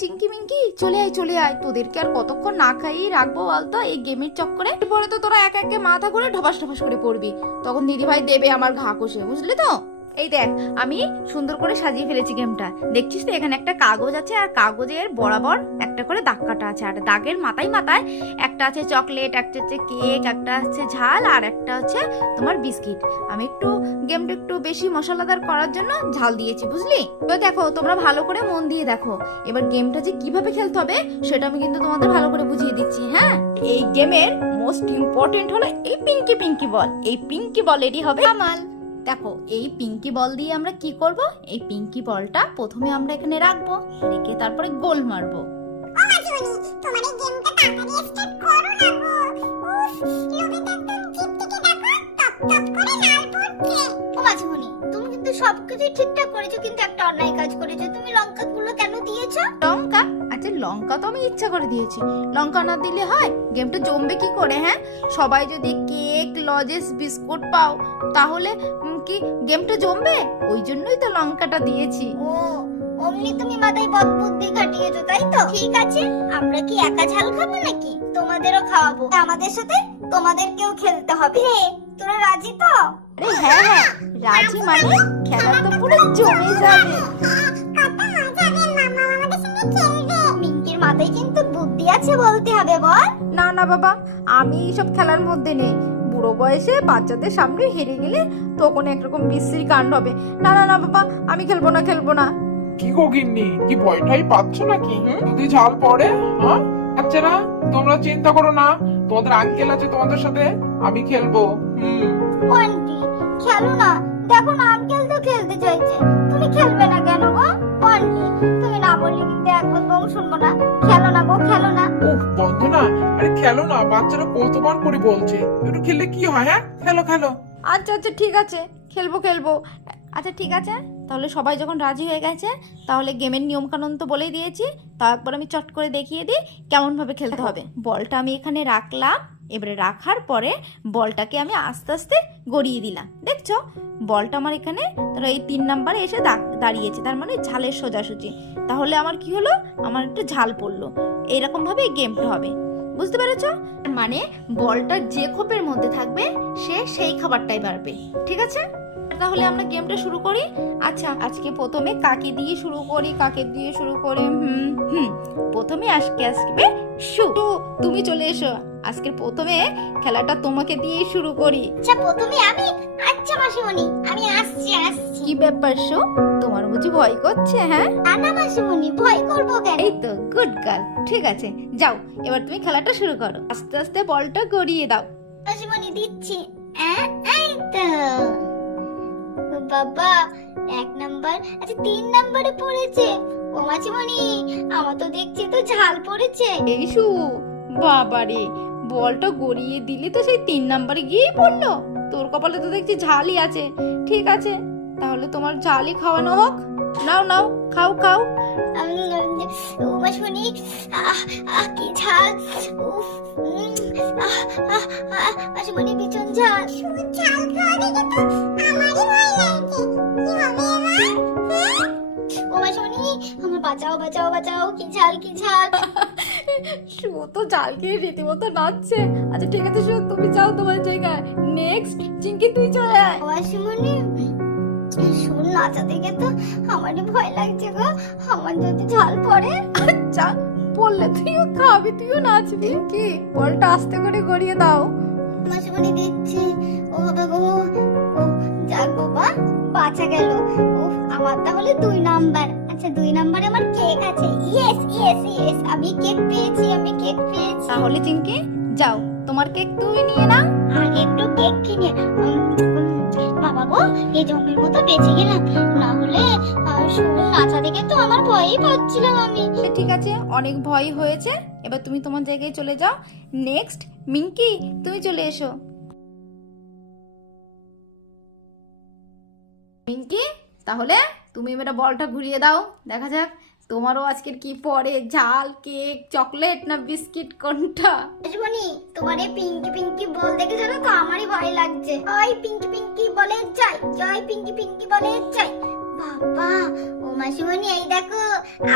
চিঙ্কি মিঙ্কি চলে আয় চলে আয়, তোদেরকে আর কতক্ষণ না খাইয়ে রাখবো বলতো এই গেমের চক্করে। এরপরে তো তোরা এক একে মাথা করে ঢপাস ঢপাস করে পড়বি, তখন দিদিভাই দেবে আমার ঘা কষে, বুঝলি তো। এই দেখ আমি সুন্দর করে সাজিয়ে ফেলেছি গেমটা, দেখছিস তো এখানে একটা কাগজ আছে আর কাগজের বরাবর একটা করে দাগ কাটা আছে, আর দাগের মাথায় মাথায় একটা আছে চকলেট, একটা হচ্ছে কেক, একটা হচ্ছে ঝাল আর একটা হচ্ছে তোমার বিস্কিট। আমি একটু গেমটা একটু বেশি মশলাদার করার জন্য ঝাল দিয়েছি, বুঝলি। তো দেখো তোমরা ভালো করে মন দিয়ে দেখো, এবার গেমটা যে কিভাবে খেলতে হবে সেটা আমি কিন্তু তোমাদের ভালো করে বুঝিয়ে দিচ্ছি। হ্যাঁ, এই গেমের মোস্ট ইম্পর্টেন্ট হলো এই পিঙ্কি পিঙ্কি বল। এই পিঙ্কি বলেরই হবে কামাল। দেখো এই পিঙ্কি বল দিয়ে আমরা কি করব, এই পিঙ্কি বলটা প্রথমে আমরা এখানে রাখবো, রেখে তারপরে গোল মারবো। তোমার এই গেমটা তাড়াতাড়ি স্টার্ট করো না গো। উফ, লোভে তো একদম জিভ থেকে দেখো টপ টপ করে লাল পড়ছে। ও মাঝিমণি, তুমি কিন্তু সবকিছু ঠিকঠাক করেছো, কিন্তু একটা অন্যায় কাজ করেছো। তুমি লঙ্কাগুলো কেন দিয়েছো? লঙ্কা? আচ্ছা লঙ্কা তো আমি ইচ্ছা করে দিয়েছি, লঙ্কা না দিলে হয়? গেমটা জমবে কি করে? হ্যাঁ, সবাই যদি কেক লজেস বিস্কুট পাও তাহলে কি গেমটা জমবে? ওই জন্যই তো লঙ্কাটা দিয়েছি। ও অমনি তুমি মাথায় বুদ্ধি খাটিয়েছো, তাই তো? ঠিক আছে, আমরা কি একা ঝাল খাবো নাকি? তোমাদেরও খাওয়াবো, আমাদের সাথে তোমাদেরকেও খেলতে হবে। তোরা রাজি তো? আরে হ্যাঁ হ্যাঁ রাজি, মানে খেলা তো পুরো জমে যাবে। কত মজা হবে, মামা আমাদের সঙ্গে খেলবে। মিঙ্কির মাথায় কিন্তু বুদ্ধি আছে বলতে হবে, বল। না না বাবা, আমি এইসব খেলার মধ্যে নেই। বুড়ো বয়সে বাচ্চাদের সামনে হেরে গেলে তখন একরকম বিশ্রী কাণ্ড হবে। না না না বাবা, আমি খেলবো না খেলবো না। কি গো গিন্নি, কি ভয়টাই পাচ্ছ নাকি? যদি ঝাল পড়ে, হ্যাঁ বাচ্চারা তোমরা চিন্তা করো না, তোমাদের আঙ্কেল আছে তোমাদের সাথে, আমি খেলবো। ও আন্টি, খেলো না, দেখো না আঙ্কেল তো খেলতে চাইছে, তুমি খেলবে না কেন গো? ও আন্টি, তুমি না বললে কিন্তু একবার গো শুনবো না। খেলো না গো, খেলো না। উফ বন্ধ না, আরে খেলো না, বাচ্চারা কতবার করে বলছে, একটু খেললে কি হয়? হ্যাঁ খেলো খেলো। আচ্ছা আচ্ছা ঠিক আছে, খেলবো খেলবো। আচ্ছা ঠিক আছে, তাহলে সবাই যখন রাজি হয়ে গেছে তাহলে গেমের নিয়ম কানুন তো বলেই দিয়েছি, তারপর আমি চট করে দেখিয়ে দিই কেমন ভাবে খেলতে হবে। বলটা আমি এখানে রাখলাম, এবারে রাখার পরে বলটাকে আমি আস্তে আস্তে গড়িয়ে দিলাম। দেখছো বলটা আমার এখানে ধরো এই 3 নাম্বারে এসে দাঁড়িয়েছে, তার মানে ঝালের সোজাসুজি। তাহলে আমার কি হলো, আমার একটু ঝাল পড়লো। এইরকম ভাবে এই গেমটা হবে, বুঝতে পেরেছ? মানে বলটা যে খোপের মধ্যে থাকবে সে সেই খাবারটাই পারবে, ঠিক আছে? তাহলে আমরা গেমটা শুরু করি। আচ্ছা আজকে প্রথমে কাকে দিয়ে শুরু করি, কাকে দিয়ে শুরু করি? প্রথমে আজকে আসবে শু। তুমি চলে এসো, আজকে প্রথমে খেলাটা তোমাকে দিয়ে শুরু করি। আচ্ছা প্রথমে আমি? আচ্ছা মাসিমণি, আমি আসছি আসছি। কি ব্যাপার শু, তোমার বুঝি ভয় করছে? হ্যাঁ না না মাসিমণি, ভয় করবো কেন? এই তো গুড গার্ল, ঠিক আছে যাও এবার তুমি খেলাটা শুরু করো, আস্তে আস্তে বলটা গড়িয়ে দাও। মাসিমণি দিচ্ছি। এই তো বাবা, 1 নাম্বার, আচ্ছা 3 নাম্বারে পড়েছে। ও মাসিমণি, আমার তো দেখছি তো ঝাল পড়েছে। এই শু, বাবারে বলটা গড়িয়ে দিলি তো সেই 3 নাম্বারে গিয়েই পড়লো। তোর কপালে তো দেখছি ঝালই আছে। ঠিক আছে, তাহলে তোমার ঝালই খাওয়ানো হোক। নাও নাও, খাও খাও। ও মাসিমণি, কি ঝাল! উফ, মাসিমণি ভীষণ ঝাল। ঝাল খাওয়া দেখে তো আমারই ভয় লাগছে। কি হবে এবার? ও মাসিমণি, আমার বাঁচাও বাঁচাও বাঁচাও, কি ঝাল কি ঝাল! শু তো ঝাল খেয়ে রীতিমতো নাচছে। আচ্ছা ঠিক আছে শু, তুমি যাও তোমার জায়গায়। নেক্সট চিঙ্কি তুই চলে আয়। ও মাসিমণি, শুন নাচা দেখে তো আমারই ভয় লাগছে গো, আমার যদি ঝাল পড়ে। আচ্ছা বললে তুইও খাবি, তুইও নাচবি। কি বলটা আস্তে করে গড়িয়ে দাও। মাসিমণি দিচ্ছি। ও বাবা গো, ও যাক বাবা, বাঁচা গেল। উফ, আমার তাহলে 2 নাম্বার। আচ্ছা 2 নাম্বারে আমার কেক আছে। ইয়েস ইয়েস ইয়েস, আমি কেক পেয়েছি, আমি কেক পেয়েছি। তাহলে চিঙ্কি যাও, তোমার কেক তুমি নিয়ে নাও। আগে একটু কেক কিনে বাবা গো, এই জমির মতো বেঁচে গেলাম, না হলে শুন নাচা দেখে তো আমার ভয়ই পাচ্ছিলাম আমি। ঠিক আছে, অনেক ভয় হয়েছে, এবার তুমি তোমার জায়গায় চলে যাও। নেক্সট মিঙ্কি তুমি চলে এসো। মিঙ্কি তাহলে তুমি এবার বলটা ঘুরিয়ে দাও, দেখা যাক তোমারও আজকের কি পড়ে, ঝাল কেক চকলেট না বিস্কিট কোনটা? রাজমণি, তোমার এই পিঙ্কি পিঙ্কি বল দেখে জানো তো আমারই ভয় লাগছে। ওই পিঙ্কি পিঙ্কি বলে যাই, জয় পিঙ্কি পিঙ্কি বলে যাই। বাবা, ও মাসিমণি এই দেখো,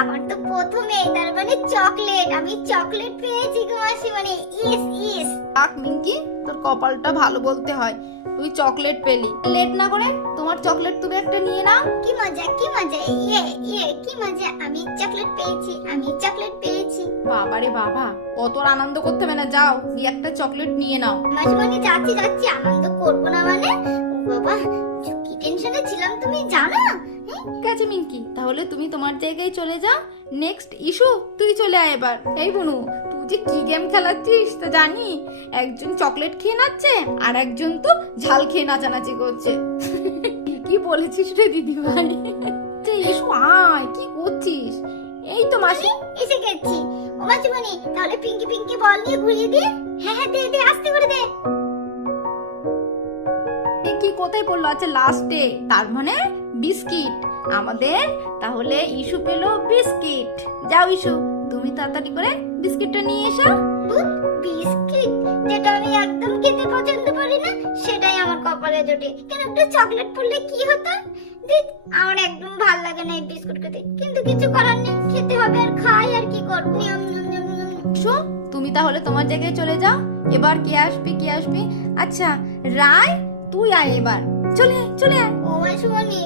আমার তো প্রথমে তার মানে চকলেট, আমি চকলেট পেয়েছি গো মাসিমণি। ইস ইস। থাক মিঙ্কি, তোর কপালটা ভালো বলতে হয়, তুই চকলেট পেলি। লেট না করে তোমার চকলেট তুমি একটা নিয়ে নাও। কি মজা, কি মজা, কি মজা, আমি চকলেট পেয়েছি, আমি চকলেট পেয়েছি। বাবারে বাবা, অত আর আনন্দ করতে হবে না, যাও গিয়ে একটা চকলেট নিয়ে নাও। মাসিমণি যাচ্ছি যাচ্ছি, আনন্দ করবো না মানে? ও বাবা, কি টেনশনে ছিলাম তুমি জানো? ঠিক আছে মিঙ্কি, তাহলে তুমি তোমার জায়গায় চলে যাও। নেক্সট ইস্যু, তুই চলে আয় এবার। এই বনু, তুই যে কি গেম খেলাচ্ছিস তা জানি? একজন চকলেট খেয়ে নাচছে আর একজন তো ঝাল খেয়ে নাচানাচি করছে। কি বলেছিস রে দিদি ভাই? ইস্যু আয়, কি করছিস? এই তো মাসি এসে গেছি। ও মাসিমণি, তাহলে পিঙ্কি পিঙ্কি বল নিয়ে ঘুরিয়ে দে। হ্যাঁ হ্যাঁ, দে দে, আস্তে করে দে। এ কি কোথায় পড়লো? আচ্ছা লাস্টে, তার মানে বিস্কিট আমাদের। তাহলে ইস্যু পেলো বিস্কিট। যাও ইস্যু, তুমি তাড়াতাড়ি করে বিস্কিটটা নিয়ে এসো। বিস্কিট, যেটা আমি একদম খেতে পছন্দ করি না, সেটাই আমার কপালে জোটে। কেন, একটু চকলেট পড়লে কি হতো? দেখ, আমার একদম ভাল লাগে না এই বিস্কুট খেতে, কিন্তু কিছু করার নেই, খেতে হবে আর খাই, আর কি করব। ইস্যু, তুমি তাহলে তোমার জায়গায় চলে যাও। এবার কে আসবে, কে আসবে? আচ্ছা রায়, তুই আয় এবার। চলে আয়, চলে আয়। ও মাসিমণি,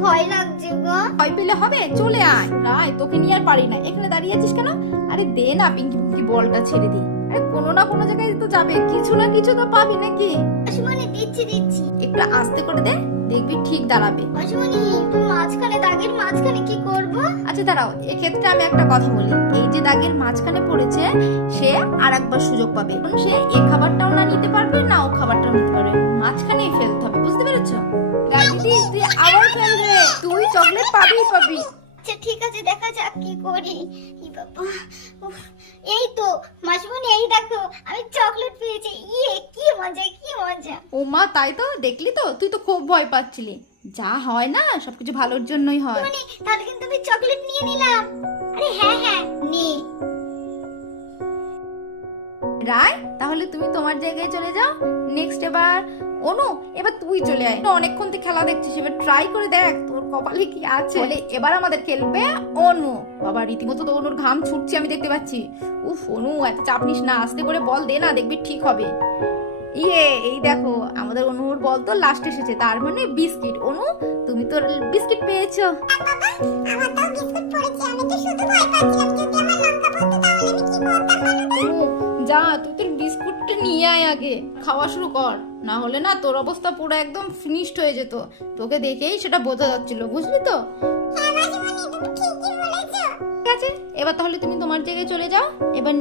ভয় লাগছে গো। ভয় পেলে হবে, চলে আয়। রায়, তোকে নিয়ে আর পারি না, এখানে দাঁড়িয়ে আছিস কেন? আরে দে না পিঙ্কি পিঙ্কি বলটা ছেড়ে দে। আরে কোনো না কোনো জায়গায় তো যাবে, কিছু না কিছু তো পাবি নাকি? মাসিমণি, দিচ্ছি দিচ্ছি। একটু আস্তে করে দে, দেখবি ঠিক দাঁড়াবে। মাসিমণি, তুমি মাঝখানে, দাগের মাঝখানে কি করব? আচ্ছা দাঁড়াও, এক্ষেত্রে আমি একটা কথা বলি। এই যে দাগের মাঝখানে পড়েছে, সে আর একবার সুযোগ পাবে। কারণ সে এ খাবারটাও না নিতে পারবে, না ও খাবারটাও নিতে পারবে, মাঝখানেই ফেলতে হবে, বুঝতে পেরেছো? রাজদি, তুই আবার ফেলবে, তুই চকলেট পাবিই পাবি। আচ্ছা ঠিক আছে, দেখা যাক কি করি। ই বাবা, উফ, এই তো মাসিমণি, এই দেখো আমি চকলেট পেয়েছি। কি মজা, কি মজা। ও মা, তাই তো, দেখলি তো, তুই তো খুব ভয় পাচ্ছিলি। যা হয় না সবকিছু ভালোর জন্যই হয়। মানে তাহলে কিন্তু আমি চকলেট নিয়ে নিলাম। আরে হ্যাঁ হ্যাঁ, নে। রায়, তাহলে তুমি তোমার জায়গায় চলে যাও। নেক্সট এবার অনু, এবার তুই চলে আয়। অনেকক্ষণ থেকে খেলা দেখছিস, এবার ট্রাই করে দেখ তোর কপালে কি আছে। বলে এবার আমাদের খেলবে অনু। বাবা, রীতিমতো তো অনুর ঘাম ছুটছে, আমি দেখতে পাচ্ছি। উফ অনু, এত চাপ নিস না, আস্তে করে বল দে না, দেখবি ঠিক হবে। এই দেখো, আমাদের অনুর বল তো লাস্ট এসেছে, তার মানে বিস্কিট। অনু, তুমি তো বিস্কিট পেয়েছো। বাবা, আমার তো বিস্কুট পড়েছে, আমি তো শুধু ভয় পাচ্ছিলাম, যদি আমার লঙ্কা পড়তো তাহলে আমি কি করতাম বলো তো? অনু, যা তুই তোর বিস্কুটটা নিয়ে আয়, আগে খাওয়া শুরু কর, না হলে না তোর অবস্থা পুরো একদম ফিনিশড হয়ে যেত। তোকে দেখেই সেটা বোঝা যাচ্ছিল, বুঝলি তো? হ্যাঁ মাসিমণি, তুমি ঠিকই বলেছো। ঠিক আছে, এবার তাহলে তুমি তোমার জায়গায় চলে যাও। এবার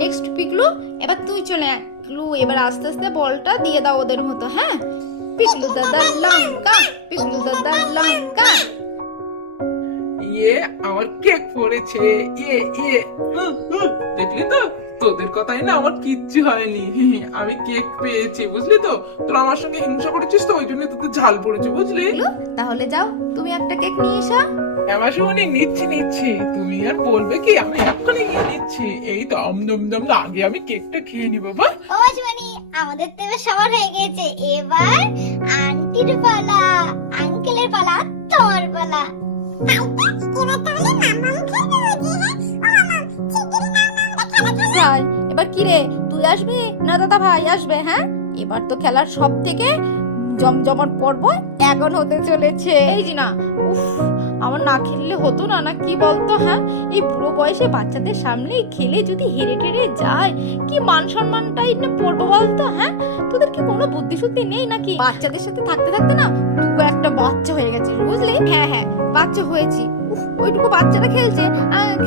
নেক্সট পিকলু, এবার তুই চলে আয়। পিকলু, এবার আস্তে আস্তে বলটা দিয়ে দাও ওদের মতো, হ্যাঁ? পিকলু দাদা লঙ্কা, পিকলু দাদা লঙ্কা। আমার কেক পড়েছে। দেখলি তো, তোদের কথাই না আমার কিচ্ছু হয়নি। আমি কেক পেয়েছি, বুঝলি তো? তোরা আমার সঙ্গে হিংসা করেছিস তো, ওই জন্য তোদের ঝাল পড়েছে, বুঝলি? পিকলু, তাহলে যাও তুমি একটা কেক নিয়ে এসো। মাসিমণি, নিচ্ছি। তুমি আর বলবে কি, আমি এক্ষুনি গিয়ে নিচ্ছি। এই তো আমদম, আগে আমি কেকটা খেয়ে নি বাবা। ও মাসিমণি, আমাদের তো এবার সবার হয়ে গেছে। এবার আন্টির পালা, আঙ্কেলের পালা, তোমার পালা। এবার তাহলে মাম্মাম খেয়ে নেবো যে, হ্যাঁ? ও মাম্মাম, শিগগিরই নাও না, আমরা খেলা খেলি। ভাই, এবার কি রে, তুই আসবি না দাদা ভাই আসবে? হ্যাঁ, এবার তো খেলার সব থেকে জমজমাট পর্ব এখন হতে চলেছে। এই যে না, উফ, আমার না খেললে হতো না, না কি বলতো? হ্যাঁ, এই বুড়ো বয়সে বাচ্চাদের সামনে খেলে যদি হেরে টেরে যায়, কি মান সম্মানটাই না পড়বো বলতো? হ্যাঁ, তোদের কি কোনো বুদ্ধি শুদ্ধি নেই নাকি? বাচ্চাদের সাথে থাকতে থাকতে না তুই একটা বাচ্চা হয়ে গেছিস, বুঝলি? হ্যাঁ, বাচ্চা হয়েছি। উফ, ওইটুকু বাচ্চারা খেলছে,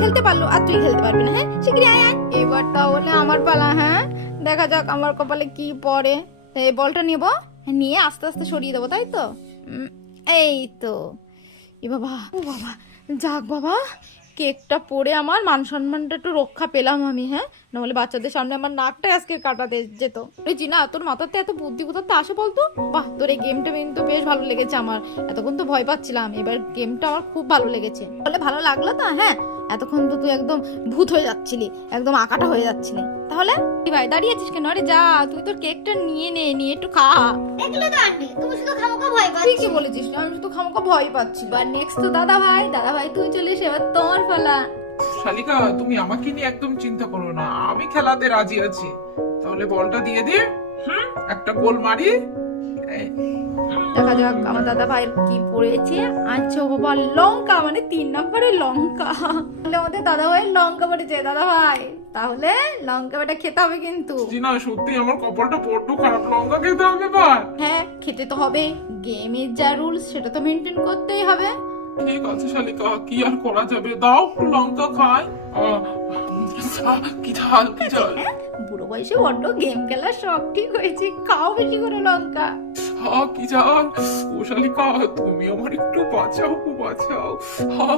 খেলতে পারলো, আর তুই খেলতে পারবি না? হ্যাঁ, শিগগিরই আয়। এবার তাহলে আমার পালা, হ্যাঁ? দেখা যাক আমার কপালে কি পড়ে। এই বলটা নেবো, নিয়ে আস্তে আস্তে সরিয়ে দেবো, তাই তো? এই তো। এ বাবা, ও বাবা, যাক বাবা, কেকটা পড়ে আমার মান সম্মানটা একটু রক্ষা পেলাম আমি। হ্যাঁ, নাহলে বাচ্চাদের সামনে আমার নাকটা আজকে কাটাতে যেত। জিনা, তোর মাথাতে এত বুদ্ধি কোথাতে আসে বলতো? বাহ, তোর এই গেমটা কিন্তু বেশ ভালো লেগেছে আমার। এতক্ষণ তো ভয় পাচ্ছিলাম, এবার গেমটা আমার খুব ভালো লেগেছে। বলে ভালো লাগলো তো? হ্যাঁ, এতক্ষণ তো তুই একদম ভূত হয়ে যাচ্ছিলি, একদম আকাটা হয়ে যাচ্ছিলি। তাহলে ভাই দাঁড়িয়ে আছিস কেন? আরে যা, তুই তোর কেকটা নিয়ে নে, নিয়ে একটু খা। দেখলে তো আন্টি, তুমি শুধু খামোখা ভয় পাচ্ছ। তুই কি বলেছিস? আমি শুধু খামোখা ভয় পাচ্ছি। আর নেক্সট তো দাদা ভাই তুই চলে এসে এবার তোমার পালা। শালিকা, তুমি আমাকে নিয়ে একদম চিন্তা করো না, আমি খেলাতে রাজি আছি। তাহলে বলটা দিয়ে দে, একটা গোল মারি। দেখা যাক আমার দাদা ভাইয়ের কি পড়েছে। আচ্ছা বাবা, লঙ্কা, মানে 3 নম্বরের লঙ্কা। তাহলে আমাদের দাদা ভাইয়ের লঙ্কা পড়েছে। দাদা ভাই তাহলে লঙ্কা বেটা খেতে হবে কিন্তু। জিনা, সত্যি আমার কপালটা বড্ড খারাপ, লঙ্কা খেতে হবে এবার। হ্যাঁ খেতে তো হবে, গেমের যা রুলস সেটা তো মেনটেন করতেই হবে। ঠিক আছে শালিকা, কি আর করা যাবে, দাও একটু লঙ্কা খাই। কি ঝাল, কি ঝাল। বুড়ো বয়সে বড্ড গেম খেলার শখ ঠিক হয়েছে, খাও বেশি করে লঙ্কা। কি ঝাল। ও শালিকা, তুমি আমার একটু বাঁচাও, বাঁচাও।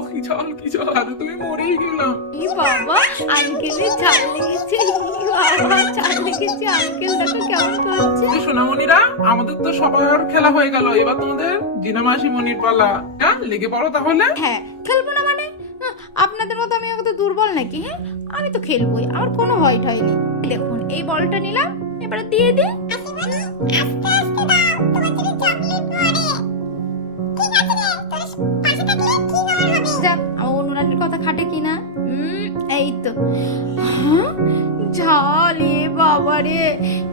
কি ঝাল, কি ঝাল, আরে তুমি মরেই গেলাম। ই বাবা, আঙ্কেলের ঝাল লেগেছে। ই বাবা, ঝাল লেগেছে। আঙ্কেল দেখো কেমন করছে। সোনামণিরা, আমাদের তো সবার খেলা হয়ে গেল, এবার তোমাদের জিনা মাসি মনির পালা। হ্যাঁ, লেগে পড়ো তাহলে। হ্যাঁ খেলবো না মানে? আপনাদের মতো আমি কত দুর্বল নাকি? হ্যাঁ আমি তো খেলবোই, আমার কোনো ভয় ঠয় নেই। দেখুন এই বলটা নিলাম, এবারে দিয়ে দিই। আসিবানি আস্তে আস্তে দাও, তোমার জন্য চকলেট পড়ে। ঠিক আছে রে, তোর পাশে থাকলে কি হওয়ার হবে? যাক, আমার অনুরানীর কথা খাটে কিনা। এই তো। হ্যাঁ, ঝাল, এ বাবা রে,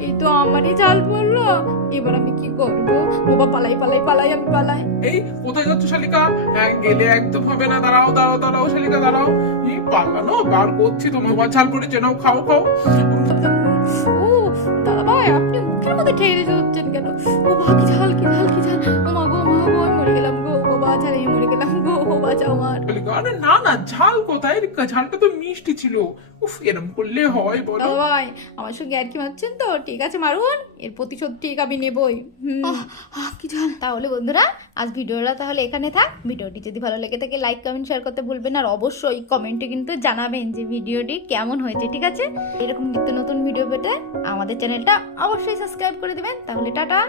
এই তো আমারই ঝাল পড়লো। এবার আমি কি করবো? বাবা পালাই পালাই পালাই, আমি পালাই। এই কোথায় যাচ্ছ শালিকা? গেলে একদম হবে না, দাঁড়াও দাঁড়াও দাঁড়াও শালিকা, দাঁড়াও। এই পালানো বার করছি, তোমার ঝাল পড়েছে, নাও খাও খাও। ও দাদা ভাই, আপনি মুখের মধ্যে ঠেলে ধরছেন কেন? ও বাবা, কি ঝাল, কি ঝাল, কি ঝাল। ও মা গো, মা গো, আমি মরে গেলাম গো। ও বাবা, ঝালে মরে গেলাম গো। ও বাঁচাও আমার। শালিকা, আরে না না, ঝাল কোথায়? ঝালটা তো মিষ্টি ছিল। উফ, এরম করলে হয় বলো? দাদা ভাই আমার সঙ্গে আর কি মারছেন তো? ঠিক আছে মারুন, এর প্রতিশোধ ঠিক আমি নেবই। কি ঝাল। তাহলে বন্ধুরা, আজ ভিডিওটা তাহলে এখানে থাক। ভিডিওটি যদি ভালো লেগে থাকে লাইক কমেন্ট শেয়ার করতে ভুলবেন, আর অবশ্যই কমেন্টে কিন্তু জানাবেন যে ভিডিওটি কেমন হয়েছে। ঠিক আছে, এরকম নিত্য নতুন ভিডিও পেতে আমাদের চ্যানেলটা অবশ্যই সাবস্ক্রাইব করে দিবেন। তাহলে টাটা।